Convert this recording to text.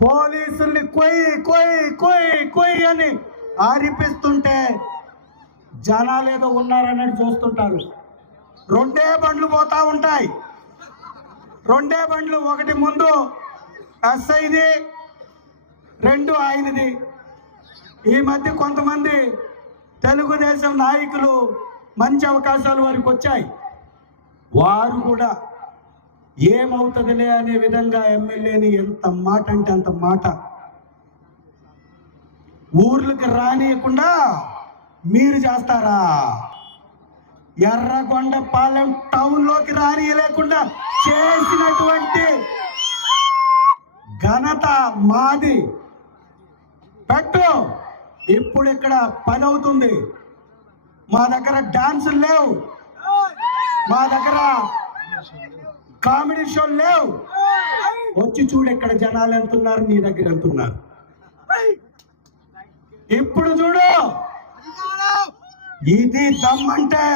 పోలీసుల్ని కొయ్ కొయ్ కొయ్ కొయ్ అని ఆరిపిస్తుంటే జనాలేదో ఉన్నారన్నట్టు చూస్తుంటారు. రెండే బండ్లు పోతా ఉంటాయి. రెండే బండ్లు, ఒకటి ముందు ఎస్ఐది, రెండు ఆయనది. ఈ మధ్య కొంతమంది తెలుగుదేశం నాయకులు మంచి అవకాశాల వరకు వచ్చాయి. వారు కూడా ఏమవుతుందిలే అనే విధంగా ఎమ్మెల్యేని ఎంత మాట అంటే అంత మాట ఊర్లకు రానియకుండా మీరు చేస్తారా? ఎర్రగొండపాలెం టౌన్లోకి రానియలేకుండా చేసినటువంటి ఘనత మాది. పెట్టు. ఇప్పుడు ఇక్కడ పని అవుతుంది. మా దగ్గర డాన్సులు లేవు, మా దగ్గర కామెడీ షోలు లేవు. వచ్చి చూడు ఇక్కడ జనాలు ఎంతున్నారు, నీ దగ్గర ఎంతున్నారు. ఇప్పుడు చూడు, ఇది దమ్మంటే.